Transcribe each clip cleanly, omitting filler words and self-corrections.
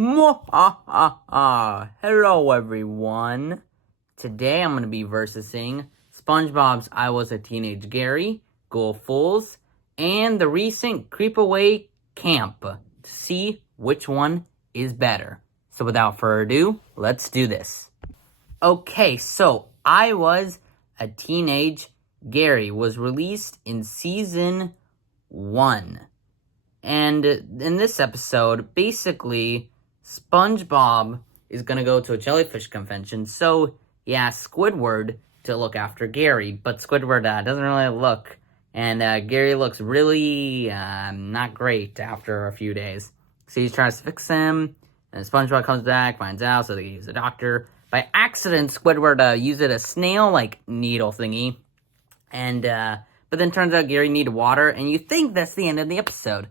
Hello, everyone. Today I'm going to be versing SpongeBob's I Was a Teenage Gary, Ghoul Fools, and the recent Kreepaway Kamp to see which one is better. So without further ado, let's do this. Okay, so I Was a Teenage Gary was released in Season 1. And in this episode, basically, SpongeBob is going to go to a jellyfish convention, so he asks Squidward to look after Gary, but Squidward doesn't really look, and Gary looks really not great after a few days. So he tries to fix him, and SpongeBob comes back, finds out, so they use a doctor. By accident, Squidward used a snail-like needle thingy, and but then turns out Gary needed water, and you think that's the end of the episode.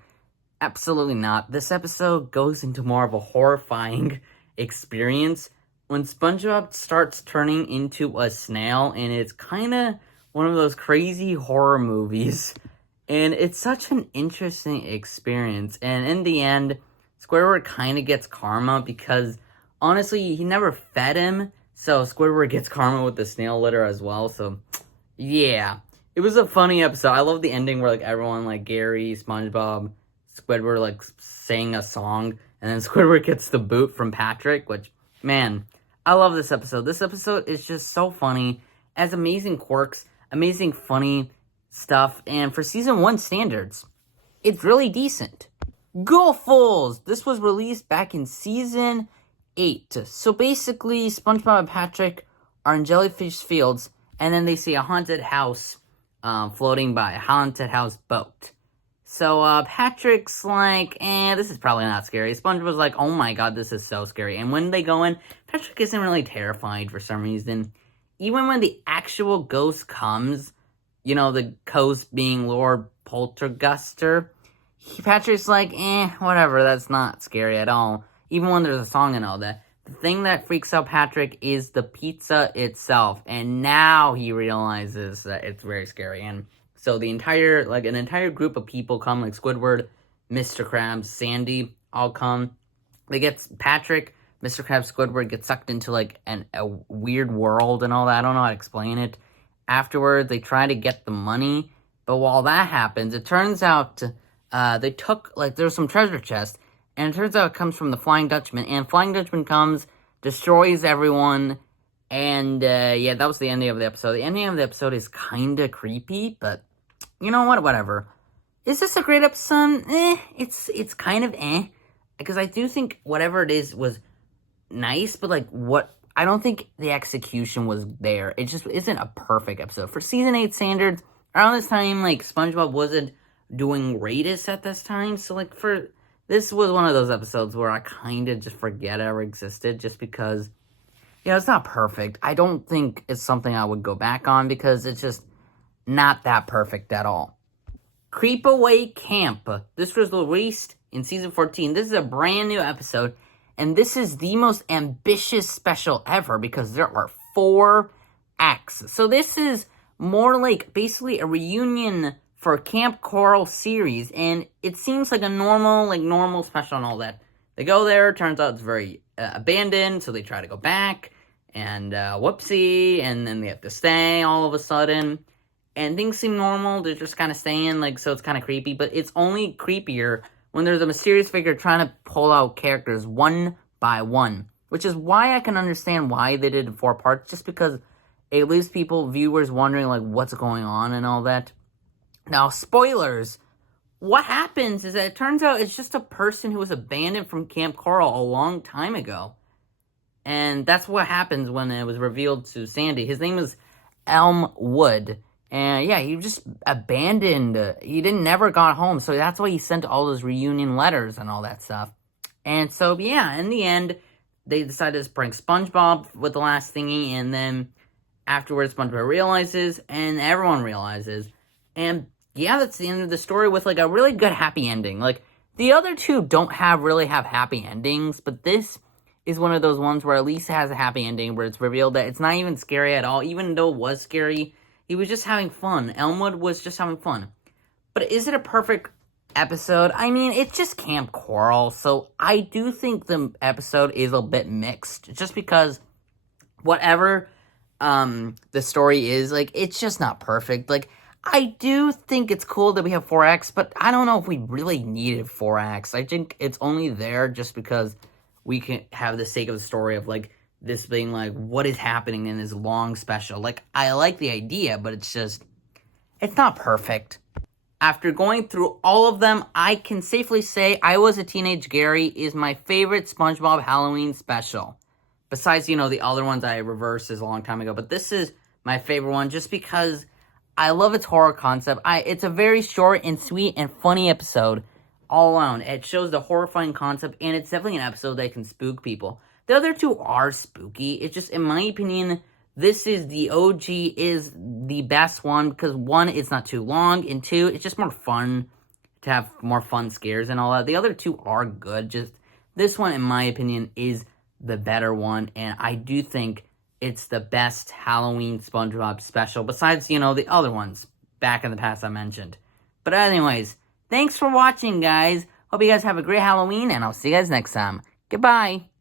Absolutely not. This episode goes into more of a horrifying experience when SpongeBob starts turning into a snail, and it's kind of one of those crazy horror movies. And it's such an interesting experience. And in the end, Squidward kind of gets karma because, honestly, he never fed him. So Squidward gets karma with the snail litter as well. So, yeah. It was a funny episode. I love the ending where, everyone, Gary, SpongeBob, Squidward, sang a song, and then Squidward gets the boot from Patrick, which, man, I love this episode. This episode is just so funny, has amazing quirks, amazing funny stuff, and for Season 1 standards, it's really decent. Ghoul Fools! This was released back in Season 8. So basically, SpongeBob and Patrick are in jellyfish fields, and then they see a haunted house floating by, a haunted house boat. So, Patrick's this is probably not scary. SpongeBob's like, oh my god, this is so scary. And when they go in, Patrick isn't really terrified for some reason. Even when the actual ghost comes, the ghost being Lord Polterguster, Patrick's like, whatever, that's not scary at all. Even when there's a song and all that. The thing that freaks out Patrick is the pizza itself. And now he realizes that it's very scary. And so the an entire group of people come, Squidward, Mr. Krabs, Sandy, all come. They get Patrick, Mr. Krabs, Squidward get sucked into, a weird world and all that. I don't know how to explain it. Afterwards, they try to get the money. But while that happens, it turns out they took, there's some treasure chest. And it turns out it comes from the Flying Dutchman. And Flying Dutchman comes, destroys everyone. And, that was the ending of the episode. The ending of the episode is kind of creepy, but you know what? Whatever. Is this a great episode? It's kind of because I do think whatever it is was nice, but I don't think the execution was there. It just isn't a perfect episode. For Season 8 standards, around this time, SpongeBob wasn't doing greatest at this time, so this was one of those episodes where I kind of just forget it ever existed, just because, it's not perfect. I don't think it's something I would go back on, because it's just not that perfect at all. Kreepaway Kamp. This was released in Season 14. This is a brand new episode, and this is the most ambitious special ever because there are 4 acts. So this is more basically a reunion for Camp Coral series, and it seems like a normal special and all that. They go there, turns out it's very abandoned, so they try to go back, and whoopsie, and then they have to stay all of a sudden. And things seem normal, they're just kind of staying, so it's kind of creepy, but it's only creepier when there's a mysterious figure trying to pull out characters one by one, which is why I can understand why they did it in 4 parts, just because it leaves viewers wondering, what's going on and all that. Now, spoilers, what happens is that it turns out it's just a person who was abandoned from Camp Coral a long time ago. And that's what happens when it was revealed to Sandy. His name was Elmwood. And yeah, he just abandoned. He never got home. So that's why he sent all those reunion letters and all that stuff. And so, yeah, in the end, they decided to prank SpongeBob with the last thingy. And then afterwards, SpongeBob realizes, and everyone realizes. And yeah, that's the end of the story with a really good happy ending. The other 2 don't really have happy endings, but this is one of those ones where at least it has a happy ending, where it's revealed that it's not even scary at all. Even though it was scary, he was just having fun. Elmwood was just having fun. But is it a perfect episode, I mean, it's just Camp Coral, so I do think the episode is a bit mixed, just because whatever the story is, like, it's just not perfect. Like, I do think it's cool that we have 4 acts, but I don't know if we really needed 4 acts. I think it's only there just because we can have the sake of the story of, like, this being, like, what is happening in this long special. Like, I like the idea, but it's just, it's not perfect. After going through all of them, I can safely say I Was a Teenage Gary is my favorite SpongeBob Halloween special. Besides, the other ones I reversed a long time ago. But this is my favorite one just because I love its horror concept. It's a very short and sweet and funny episode all around. It shows the horrifying concept, and it's definitely an episode that can spook people. The other 2 are spooky. It's just, in my opinion, this is the OG is the best one because 1, it's not too long, and 2, it's just more fun to have more fun scares and all that. The other 2 are good. Just this one, in my opinion, is the better one, and I do think it's the best Halloween SpongeBob special, besides, the other ones back in the past I mentioned. But anyways, thanks for watching, guys. Hope you guys have a great Halloween, and I'll see you guys next time. Goodbye!